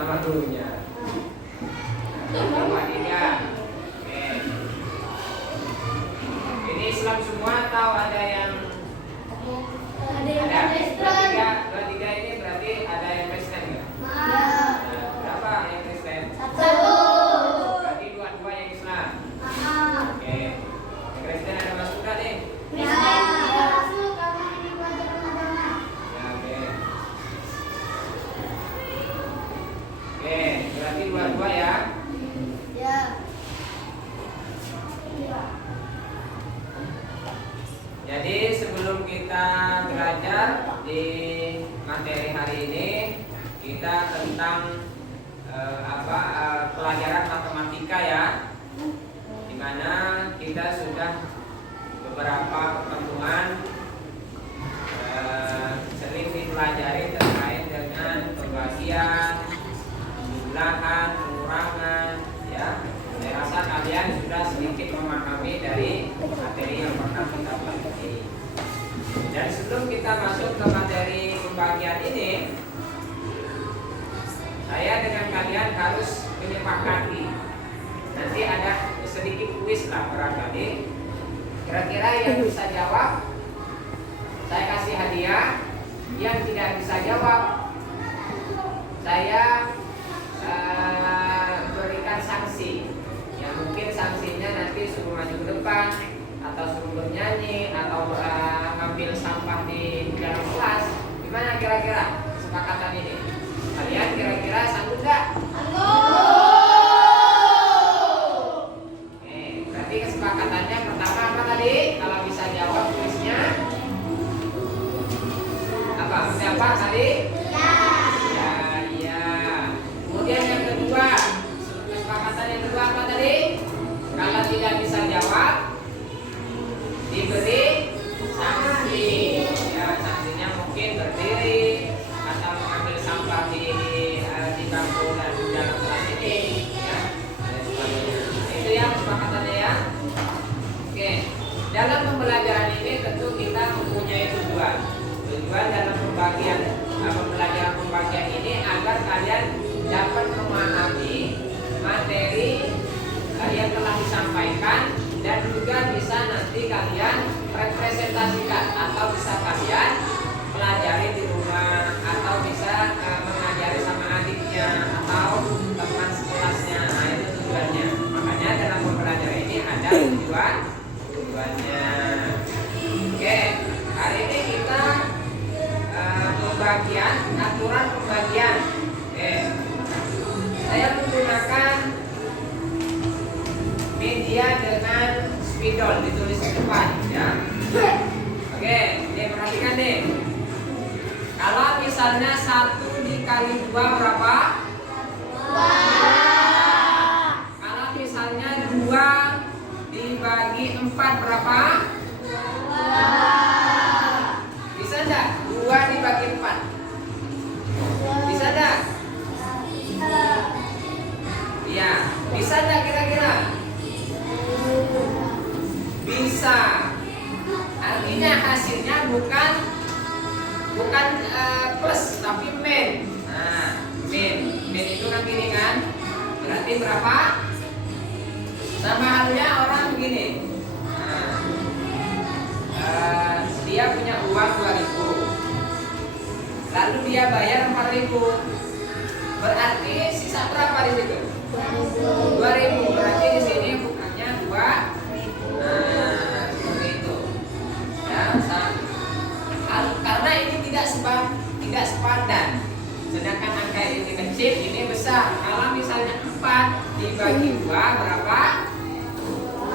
nama gurunya. Coba tiga. Oke. Ini Islam semua atau ada yang ada? Dua tiga ini berarti ada yang Kristen ya? Nah, berapa yang Kristen? Satu. Berarti dua yang Islam. Oke. Yang Kristen ada masuk nggak nih? Ya. Oke, berarti dua ya. Ya. Jadi sebelum kita belajar di materi hari ini, kita tentang pelajaran matematika ya, dimana kita sudah beberapa pertemuan sering dipelajari terkait dengan pembagian, jumlahan, pengurangan, ya. Saya rasa kalian sudah sedikit memahami dari materi yang pernah kita pelajari. Dan sebelum kita masuk ke materi pembagian ini, saya dengan kalian harus menyepakati. Nanti ada sedikit kuis lah barangkali. Kira-kira yang bisa jawab, saya kasih hadiah. Yang tidak bisa jawab, saya berikan sanksi. Ya mungkin sanksinya nanti suruh maju ke depan, atau suruh bernyanyi, atau ngambil sampah di dalam kelas. Gimana kira-kira kesepakatan ini? Kalian kira-kira sanggup nggak? Berarti kesepakatannya pertama apa tadi? Kalau bisa jawab kuisnya apa? Siapa tadi? Ya. Kemudian yang kedua, kesepakatan yang kedua apa tadi? Kalau tidak bisa jawab, diberi sanksi. Ya, sanksinya mungkin berdiri atau mengambil sampah di bangku dan di dalam kelas ini, ya. Itu ya kesepakatannya ya. Oke. Dalam pembelajaran ini tentu kita mempunyai tujuan. Tujuan dalam pembelajaran pembagian ini agar kalian dapat memahami materi yang telah disampaikan dan juga bisa nanti kalian representasikan atau bisa kalian pelajari di rumah atau bisa mengajari sama adiknya atau teman sekelasnya. Nah, itu tujuannya. Makanya dalam pembelajaran ini ada tujuannya. Oke, hari ini kita pembagian, aturan pembagian. Oke, saya menggunakan media dengan spidol ditulis di depan ya. Oke, ini perhatikan deh. Kalau misalnya 1 dikali 2 berapa? 2. Kalau misalnya 2 dibagi 4 berapa? 2. Bisa enggak? 2 dibagi 4. Bisa enggak? Iya, bisa enggak kira-kira? Bisa. Artinya hasilnya bukan plus tapi min. Nah, min itu kan gini kan? Berarti berapa? Sama halnya orang begini. Nah, dia punya uang 2.000. Lalu dia bayar 4.000. Berarti sisa berapa di situ? 2.000. Berarti di sini bukannya 2. Nah, seperti itu. Ya, karena ini tidak sepadan. Sedangkan angka ini kecil, ini besar. Kalau misalnya 4 dibagi 2 berapa? 2.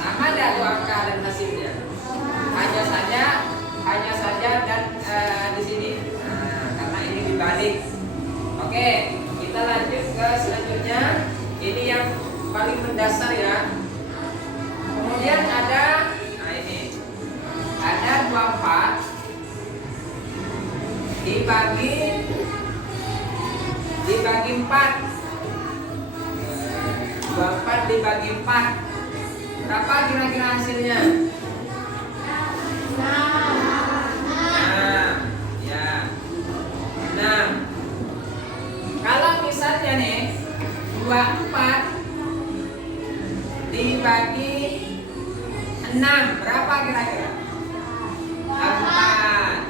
Sama ada 2 angka dan hasilnya. Hanya saja dan di sini. Nah, karena ini dibalik. Oke, kita lanjut ke selanjutnya. Ini yang paling mendasar ya. Kemudian ada, nah ini ada 24 dibagi 4. 24 dibagi 4 berapa kira-kira hasilnya? 6. Ya, 6. hasilnya nih 24 dibagi 6 berapa kira-kira? 4.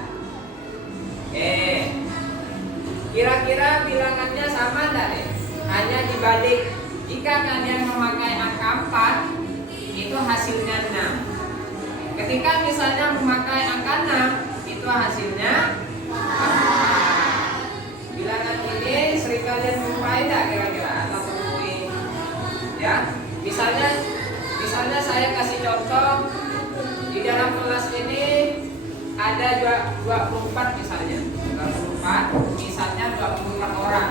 Kira-kira bilangannya sama enggak nih? Hanya dibalik. Jika kalian memakai angka 4 itu hasilnya 6. Ketika misalnya memakai angka 6 itu hasilnya 4. Bilangan ini sering kalian jumpai enggak kira-kira atau temui? Ya, misalnya saya kasih contoh di dalam kelas ini ada 24 misalnya. 24 misalnya 24 orang.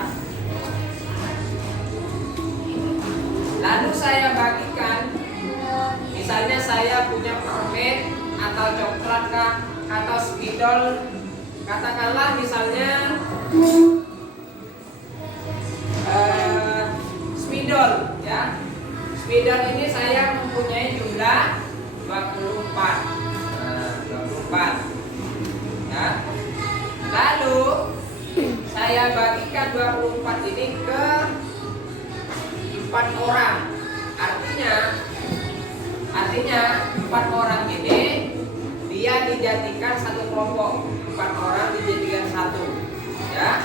Lalu saya bagikan, misalnya saya punya permen atau coklat kah atau spidol, katakanlah misalnya spidol ya. Spidol ini saya mempunyai jumlah 24. 24 ya. Lalu saya bagikan 24 ini ke 4 orang. Artinya 4 orang ini dia dijadikan satu kelompok. 4 orang dijadikan satu ya.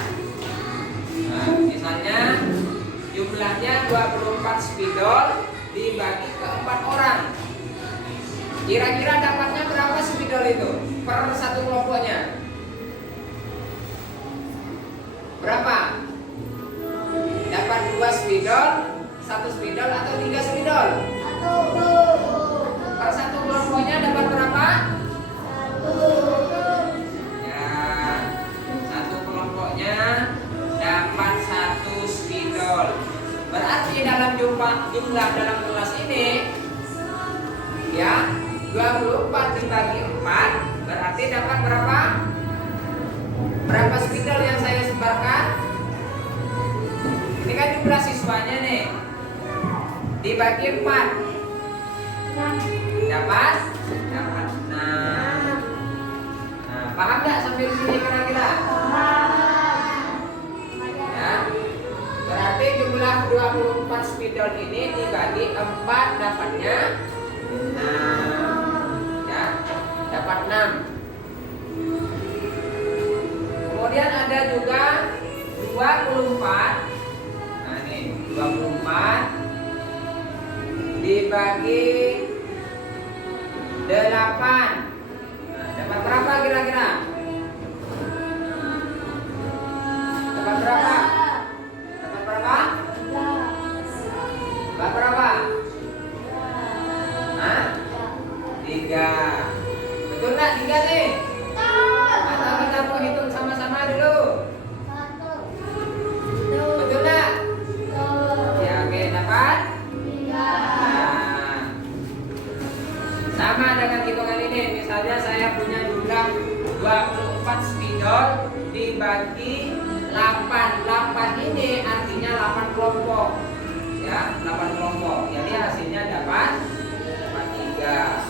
Nah, misalnya jumlahnya 24 spidol dibagi ke 4 orang. Kira-kira dapatnya berapa spidol itu per satu kelompoknya? Berapa? Dapat 2 spidol, 1 spidol atau 3 spidol? Per satu kelompoknya dapat berapa? Ya, satu kelompoknya dapat 1 spidol. Berarti dalam jumlah dalam kelas ini ya 24 dibagi 4 berarti dapat berapa? Berapa spidol yang saya sebarkan? Ini kan jumlah siswanya nih. Dibagi 4 dapat 6. Nah, paham nggak sampai di sini kira-kira? Ya. Berarti jumlah 24 spidol ini dibagi 4 dapatnya 6. Ya, dapat 6. Kemudian ada juga 24. Nah, ini 24 dibagi 8. Nah, dapat berapa kira-kira? Dapat berapa? Dapat berapa? Dapat berapa? Hah? 3. Betul nggak 3 nih? Atau kita mau hitung sama-sama dulu? Betul nggak? Ya, oke, dapat? Nah, sama dengan hitungan ini. Misalnya saya punya jumlah 24 spidol dibagi 8. 8 ini artinya 8 kelompok. Ya, 8 kelompok. Jadi hasilnya dapat 3.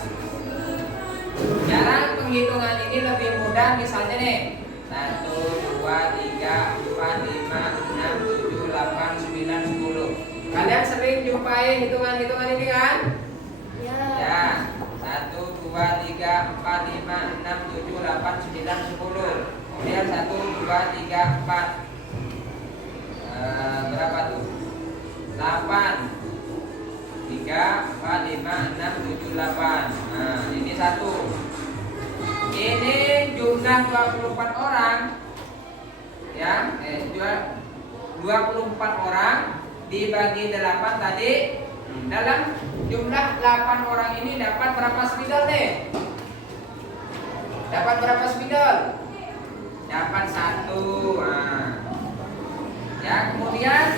Cara penghitungan ini lebih mudah, misalnya nih 1, 2, 3, 4, 5, 6, 7, 8, 9, 10. Kalian sering jumpai hitungan-hitungan ini kan? Ya, 1, 2, 3, 4, 5, 6, 7, 8, 9, 10. Kemudian 1, 2, 3, 4. Berapa tuh? 8. 3, 4, 5, 6, 7, 8. Nah, ini 1. Ini jumlah 24 orang. Ya, 24 orang dibagi 8 tadi. Dalam jumlah 8 orang ini dapat berapa spidol nih? Dapat berapa spidol? Dapat 1. Nah. Ya, kemudian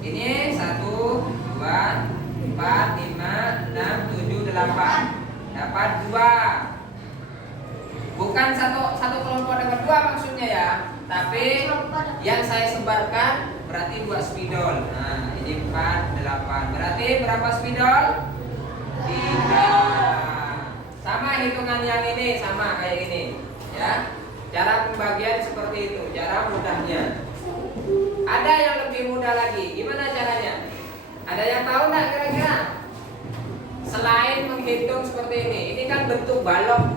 ini 1, 2, 4, 5, 6, 7, 8. Dapat 2. Bukan satu kelompok dapat 2 maksudnya ya, tapi yang saya sebarkan berarti 2 spidol. Nah, ini 4, 8. Berarti berapa spidol? 3. Sama hitungan yang ini, sama kayak ini. Ya, cara pembagian seperti itu, cara mudahnya. Ada yang lebih mudah lagi. Gimana caranya? Ada yang tahu nggak kira-kira? Selain menghitung seperti ini kan bentuk balok,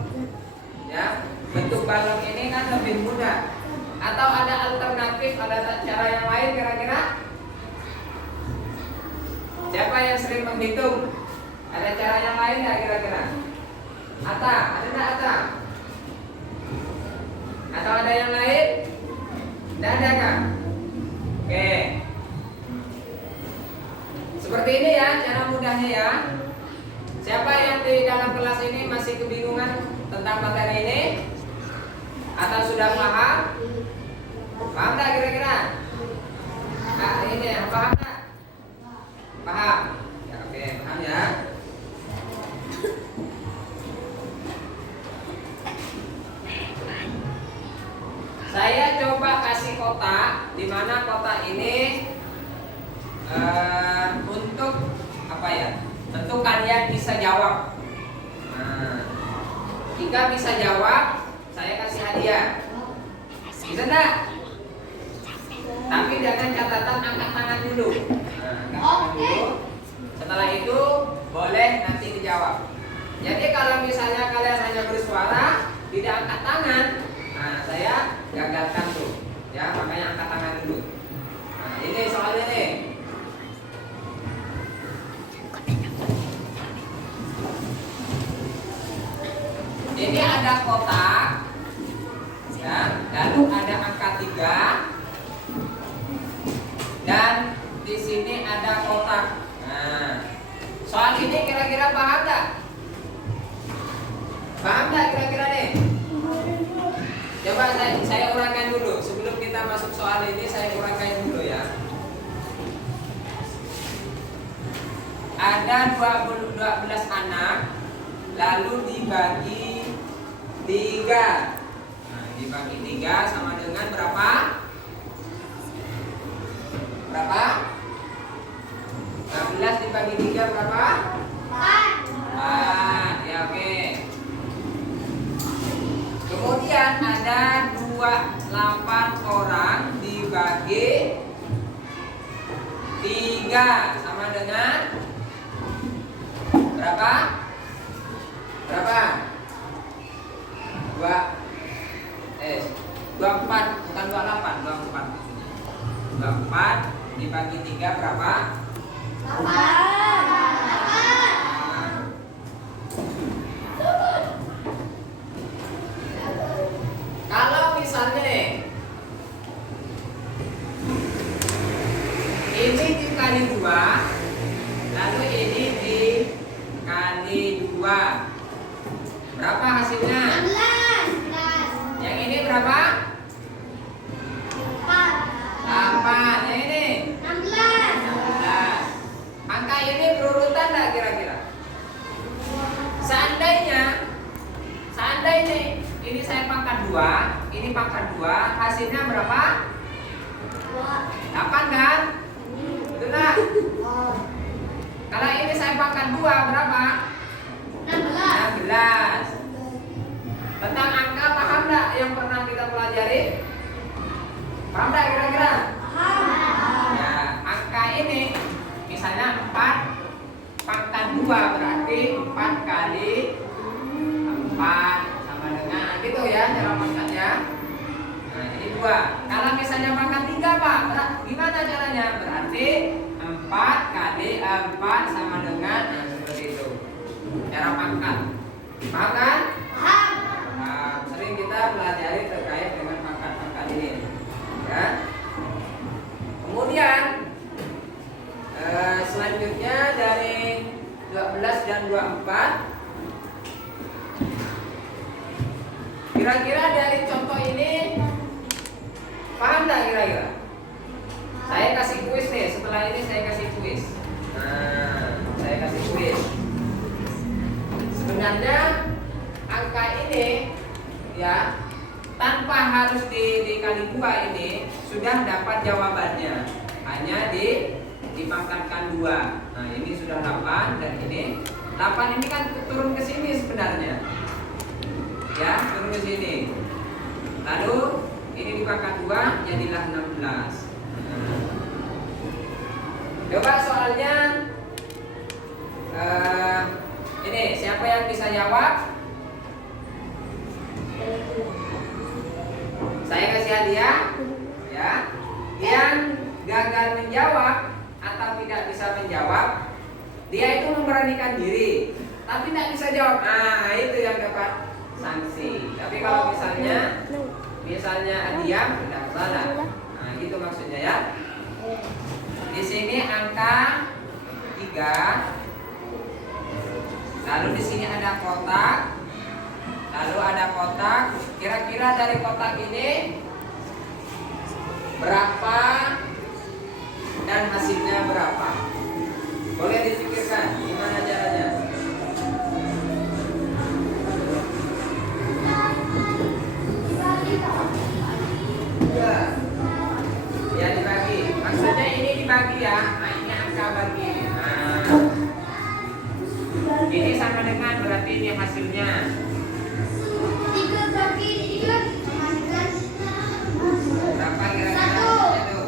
ya. Bentuk balok ini kan lebih mudah. Atau ada alternatif, ada cara yang lain kira-kira? Siapa yang sering menghitung? Ada cara yang lain nggak kira-kira? Ata, ada nggak Ata? Atau ada yang lain? Tidak ada kan? Oke. Seperti ini ya cara mudahnya ya. Siapa yang di dalam kelas ini masih kebingungan tentang materi ini? Atau sudah paham? Paham tak kira-kira? Nah, ini ya, paham tak? Paham? Ya, oke, paham ya. Saya coba kasih kotak, di mana kotak ini untuk apa ya? Tentu kalian bisa jawab. Nah, jika bisa jawab, saya kasih hadiah. Bisa enggak? Tapi jangan catatan angkat tangan dulu. Nah, oke. Setelah itu boleh nanti dijawab. Jadi kalau misalnya kalian hanya bersuara, tidak angkat tangan, nah saya gagalkan tuh. Ya, makanya angkat tangan dulu. Nah, ini soalnya nih. Ini ada kotak, ya, lalu ada angka 3, dan di sini ada kotak. Nah, soal ini kira-kira paham nggak? Paham nggak kira-kira nih? Coba saya uraikan dulu sebelum kita masuk soal ini. Saya uraikan dulu ya. Ada 12 anak, lalu dibagi 3. Nah, dibagi 3 sama dengan berapa? Berapa? 16 dibagi 3 berapa? 4. Ya, oke. Kemudian ada 28 orang dibagi 3 sama dengan berapa? Berapa? 24, bukan 28, 24 maksudnya. 24 dibagi 3 berapa? 8. Kalau misalnya nih, ini dikali 2, lalu ini dikali 2, berapa hasilnya? 16. Yang ini berapa? 8. Yang ini 16. Angka ini berurutan enggak kira-kira? Seandainya ini saya pangkat 2, ini pangkat 2, hasilnya berapa? 8 kan? Betul enggak? Kalau ini saya pangkat 2 berapa? 16. Tentang angka paham enggak yang pernah kita pelajari? Paham enggak kira-kira? Paham. Ya, angka ini misalnya 4 pangkat 2 berarti 4 kali 4 sama dengan gitu ya cara pangkatnya. Nah, ini 2. Kalau misalnya pangkat 3 Pak, gimana caranya? Berarti 4 kali 4 sama dengan seperti itu. Cara pangkat. Paham kan? Paham. Nah, sering kita pelajari terkait dengan pangkat-pangkat ini. Ya. Kemudian selanjutnya dari 12 dan 24, kira-kira dari contoh ini paham nggak kira-kira? Saya kasih kuis nih, setelah ini saya kasih kuis. Nah, saya kasih kuis. Sebenarnya angka ini ya tanpa harus dikali 2 ini sudah dapat jawabannya. Hanya dipangkatkan 2. Nah, ini sudah 8 dan ini 8 ini kan turun ke sini sebenarnya. Ya, turun ke sini. Lalu ini dipangkat 2 jadilah 16. Nah, Coba soalnya ini siapa yang bisa jawab? Saya kasih hadiah, ya. Yang gagal menjawab atau tidak bisa menjawab, dia itu memberanikan diri, tapi tidak bisa jawab. Nah, itu yang dapat sanksi. Tapi kalau misalnya diam, tidak salah. Nah, gitu maksudnya ya. Di sini angka 3. Lalu di sini ada kotak. Lalu ada kotak. Kira-kira dari kotak ini berapa dan hasilnya berapa? Boleh dipikirkan gimana caranya? Ya dibagi. Maksudnya ini dibagi ya. Nah, ini angka bagi. Nah, ini sama dengan berarti ini hasilnya. 3 bagi 3 sama dengan Berapa kira-kira hasilnya tuh?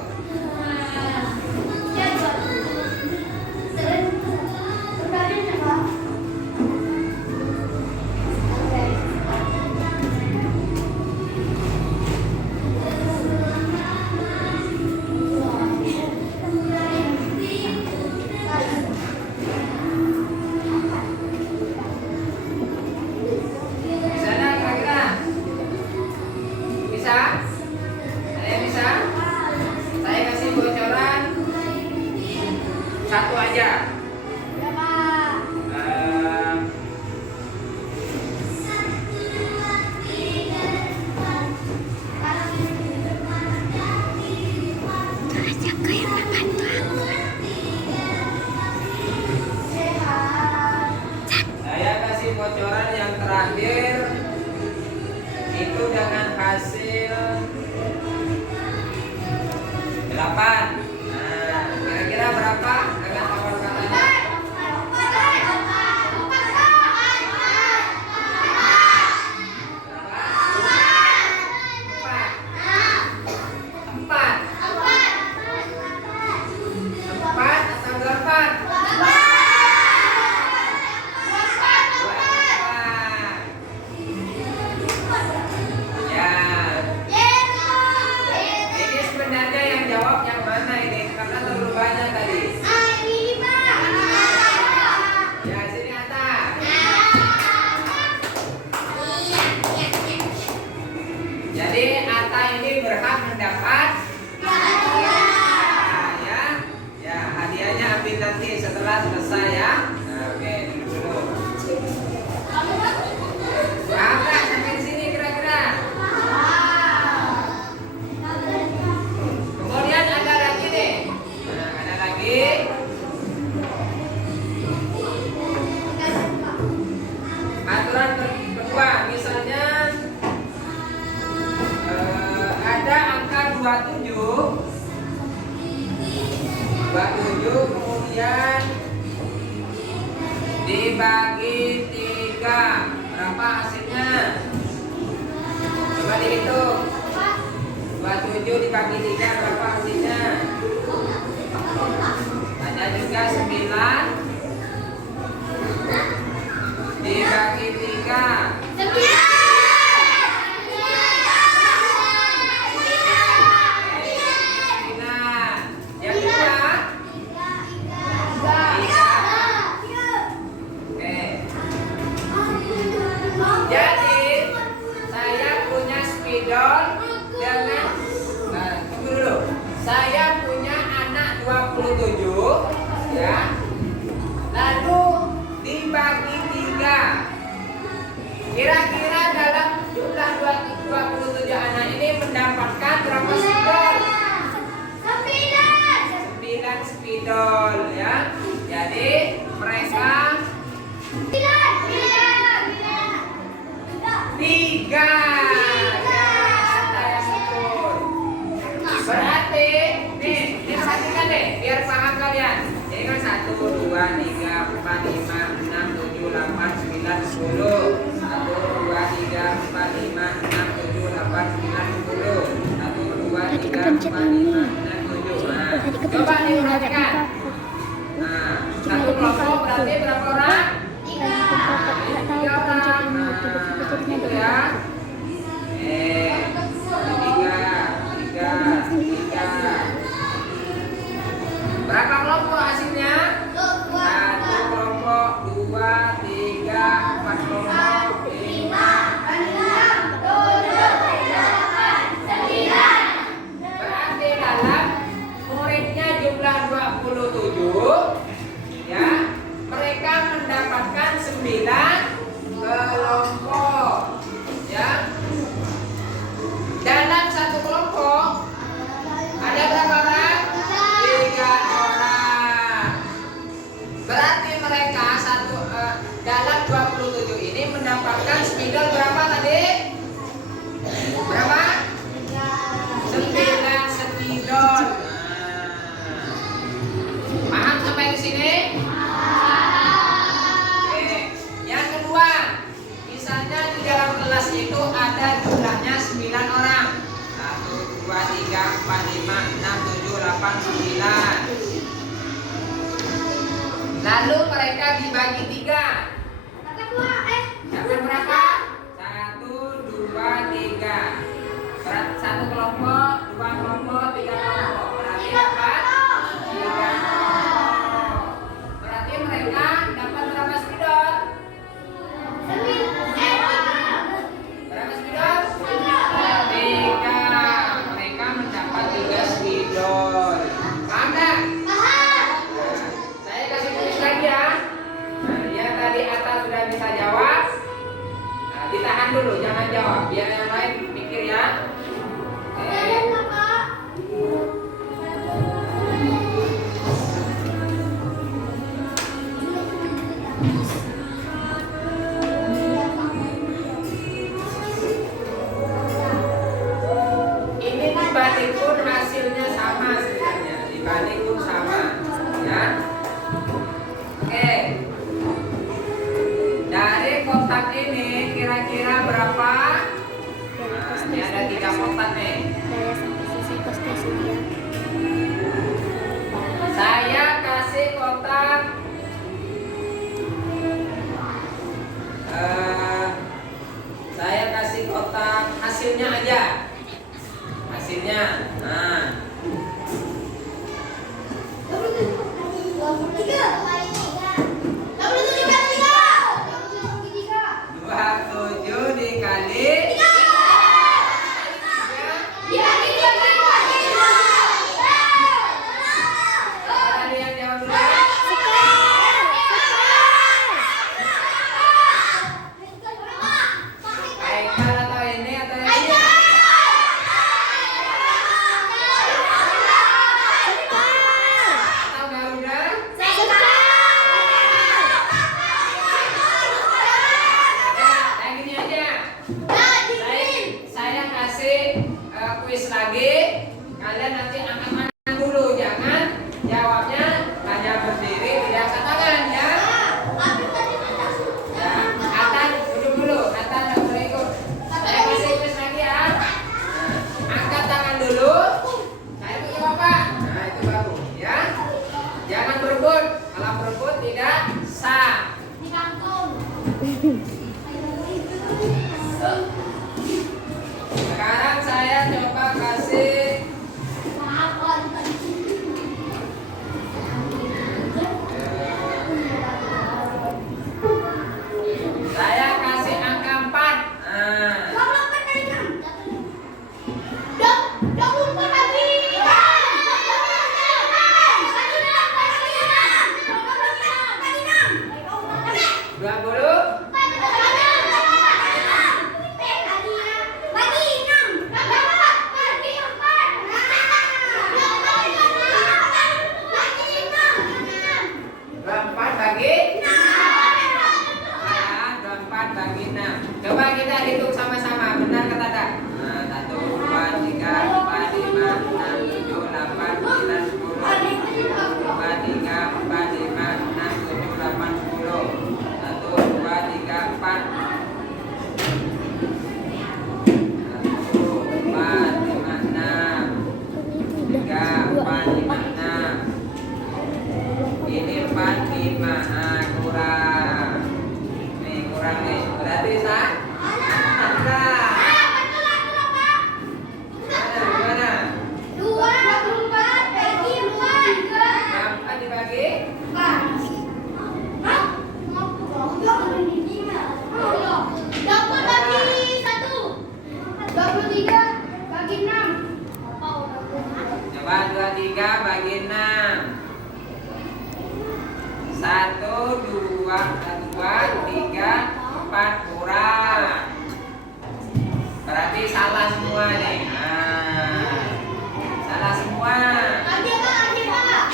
Bisa nggak kira-kira? Bisa? Ada yang bisa? Saya kasih bocoran satu aja. Saya kasih bocoran yang terakhir itu dengan hasil 8. Nah, kira-kira berapa dengan awal katanya? Empat. Empat atau 8? Ya. Ini sebenarnya yang jawab yang mana ini? Karena terlalu banyak tadi. Ya, sini atas. Jadi Atta ini berhak mendapat hadiah, ya. Ya, hadiahnya ambil nanti setelah selesai ya. Nah, oke, duduk dulu. Berapa sampai di sini kira-kira? Kemudian ada lagi nih. Nah, ada lagi. Aturan kedua, misalnya ada angka 27. 27 kemudian dibagi 3. Berapa hasilnya? Coba dihitung. 27 dibagi 3 berapa hasilnya? Ada juga 9 dibagi 3. 9. Yang kedua. Oke. Jadi saya punya spidol dengan tunggu dulu. Saya punya anak 27 ya. Lalu dibagi 3. Kira-kira dalam jumlah 27 anak ini mendapatkan berapa spidol? 9 spidol ya. Jadi mereka 3. Ya, saya betul. Berarti nih, perhatikan deh biar paham kalian. Ini kan 1, 2, 3, 4, 5, 6, 7, 8, 9, 10. 1, 2, 3, 4, 5, 6, 7, 8, 9, 10. 1, 2, 3, 4, 5, 6, 7. Nah, coba diperhatikan. kelompok berarti berapa orang? Tiga. Tiga orang. Nah, gitu ya. Tiga. Berapa kelompok hasilnya? Satu kelompok, dua, tiga, empat kelompok, lima. Berarti dalam muridnya jumlah 27, ya, mereka mendapatkan 9 kelompok, ya. Dalam satu kelompok ada berapa orang? 3 orang. Berarti mereka dalam 27 ini mendapatkan spidol berapa tadi? Berapa? 9 spidol. Paham sampai di sini? Oke. Yang kedua, misalnya di dalam kelas itu ada jumlahnya 9 orang. 1, 2, 3, 4, 5, 6, 7, 8, 9. Lalu mereka dibagi 3. Dapat berapa? 1, 2, 3. Satu kelompok, 2 kelompok, 3 kelompok. Berarti dapat 3 kelompok. Berarti mereka dapat berapa spidol? Berapa spidol? 3. Mereka mendapat 3 spidol. Paham tak? Saya kasih tulis lagi ya. Nah, yang tadi atas sudah bisa jawab. Nah, ditahan dulu, jangan jawab. Biar yang lain mikir ya. Ini dibanding pun hasilnya sama sebenarnya. Dibanding pun sama, ya. Oke. Dari kotak ini kira-kira berapa? Nah, ini ada 3 kotak nih. Saya kasih kotak saya kasih kotak hasilnya aja. Hasilnya. Nah, 27 dikali 3. Ada yang jawab dulu? Aikal atau ini atau yang ini? Atau Garuda? Ya, gini aja. Saya kasih kuis lagi. Kalian nanti angkat tangan dulu, jangan jawabnya hanya berdiri tidak angkat tangan ya. Ya, Atan duduk dulu, Atan nggak boleh ikut. Saya kasih kuis lagi ya. Nah, angkat tangan dulu. Saya punya bapak. Nah itu baru ya. Jangan berebut. Kalau berebut tidak sah. Sekarang saya coba kasih angka 4. Nah, dua puluh. dua, tiga, empat kurang. Berarti salah semua nih. Nah, salah semua. Lagi Pak.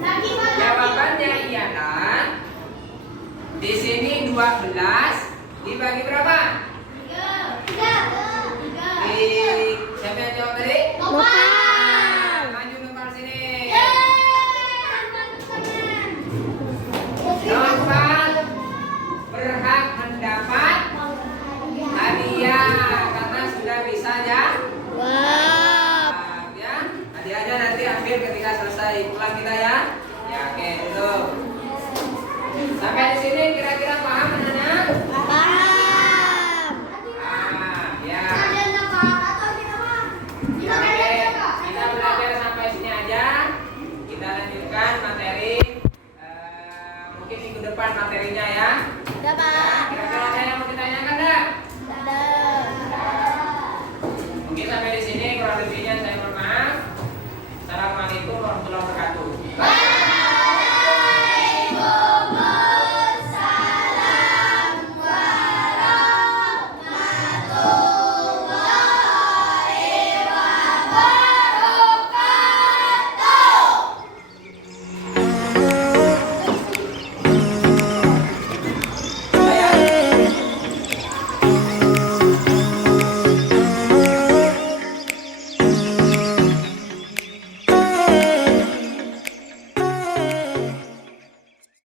Lagi Pak. Jawabannya ialah di sini 12 dibagi berapa? Tiga. Siapa yang jawab tadi? Nopal. Maju Nopal sini. Yeay. Nopal berhak mendapat hadiah karena sudah bisa ya. Ya, hadiahnya nanti ambil ketika selesai pulang kita ya. Ya, oke, itu. Sampai di sini kira-kira paham?